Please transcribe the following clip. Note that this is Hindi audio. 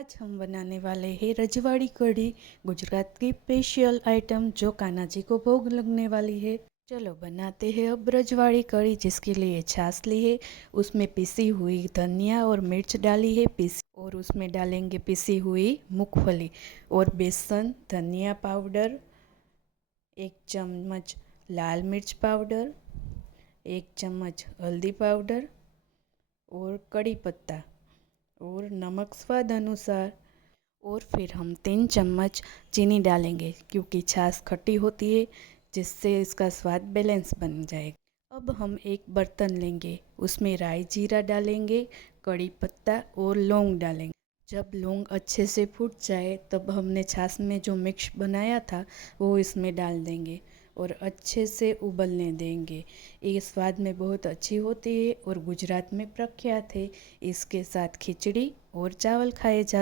आज हम बनाने वाले हैं रजवाड़ी कढ़ी, गुजरात की स्पेशल आइटम जो कान्हा जी को भोग लगने वाली है। चलो बनाते हैं अब रजवाड़ी कढ़ी। जिसके लिए छाछ ली है, उसमें पिसी हुई धनिया और मिर्च डाली है पीसी, और उसमें डालेंगे पिसी हुई मूंगफली और बेसन, धनिया पाउडर, 1 चम्मच लाल मिर्च पाउडर, 1 चम्मच हल्दी पाउडर और कड़ी पत्ता और नमक स्वाद अनुसार। और फिर हम 3 चम्मच चीनी डालेंगे क्योंकि छाछ खट्टी होती है, जिससे इसका स्वाद बैलेंस बन जाएगा। अब हम एक बर्तन लेंगे, उसमें राई जीरा डालेंगे, कड़ी पत्ता और लौंग डालेंगे। जब लौंग अच्छे से फूट जाए तब हमने छाछ में जो मिक्स बनाया था वो इसमें डाल देंगे और अच्छे से उबलने देंगे। ये स्वाद में बहुत अच्छी होती है और गुजरात में प्रख्यात है। इसके साथ खिचड़ी और चावल खाए जाते।